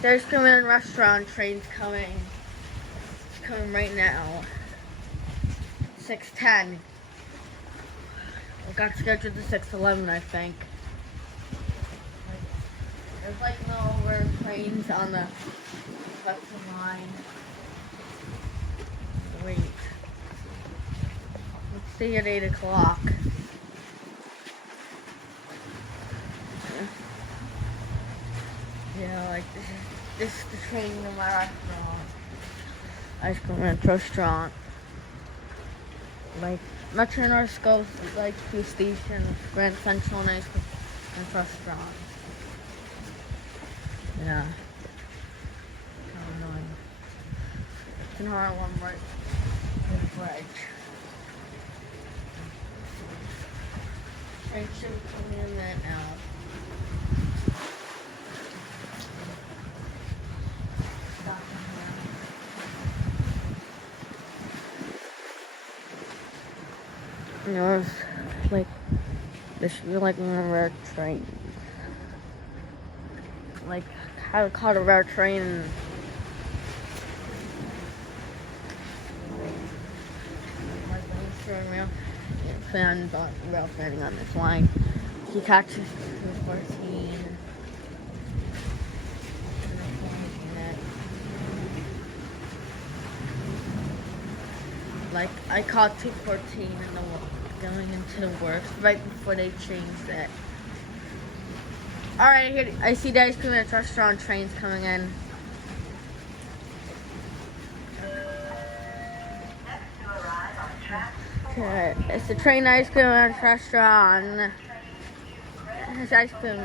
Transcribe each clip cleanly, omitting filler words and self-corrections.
There's coming in restaurant trains coming. It's coming right now. 6:10. We got scheduled to 6:11, I think. There's like no other trains on the custom line. Wait. Let's see at 8 o'clock. Yeah, like this is the train to my restaurant. Ice cream restaurant. Like Metro North goes like 2 stations, Grand Central and ice cream restaurant. Yeah. How annoying. It's in Harlem, right? In the bridge. Train should be coming in there now. You know, it's like, this should be like one of our trains. Like, how to call a rare train. Like, I'm sure real fan, but real fanning on this line. He catches 214. Like, I caught 214 in the going into the works right before they changed it. Alright, here I see the ice cream at restaurant trains coming in. Okay, it's the train ice cream at restaurant. It's ice cream.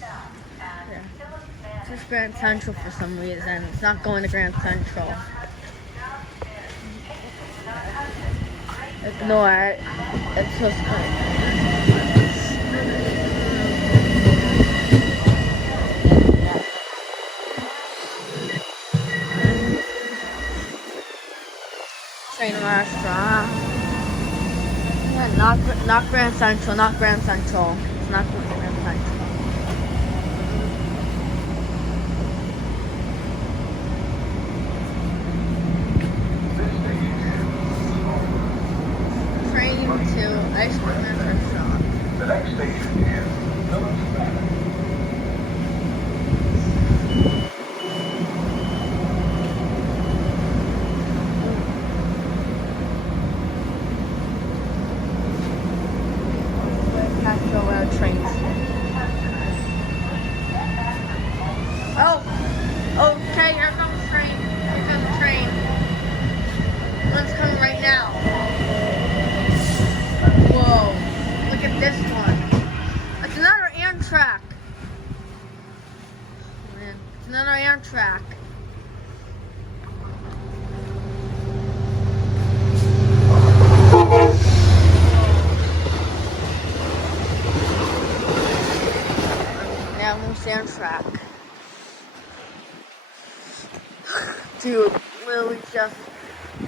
Yeah. It's just Grand Central for some reason. It's not going to Grand Central. Ignore it. It's just train restaurant. Yeah, not Grand Central, not Grand Central. It's not going to Grand Central. Ice cream restaurant. The next station is Phillips Manor. Trains. Oh, okay, here comes the train. Here comes the train. One's coming right now. Whoa, look at this one. It's another Amtrak. Man, it's another Amtrak. Yeah, almost Amtrak. Dude, literally just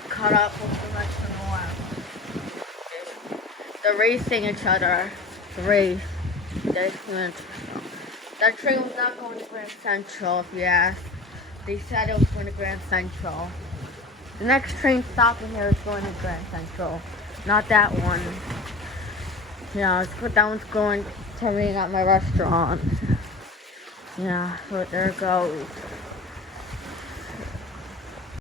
caught up with the rest of the world. They're racing each other. The race. That train was not going to Grand Central, if you ask. They said it was going to Grand Central. The next train stopping here is going to Grand Central. Not that one. Yeah, but that one's going to terminating at my restaurant. Yeah, so there it goes.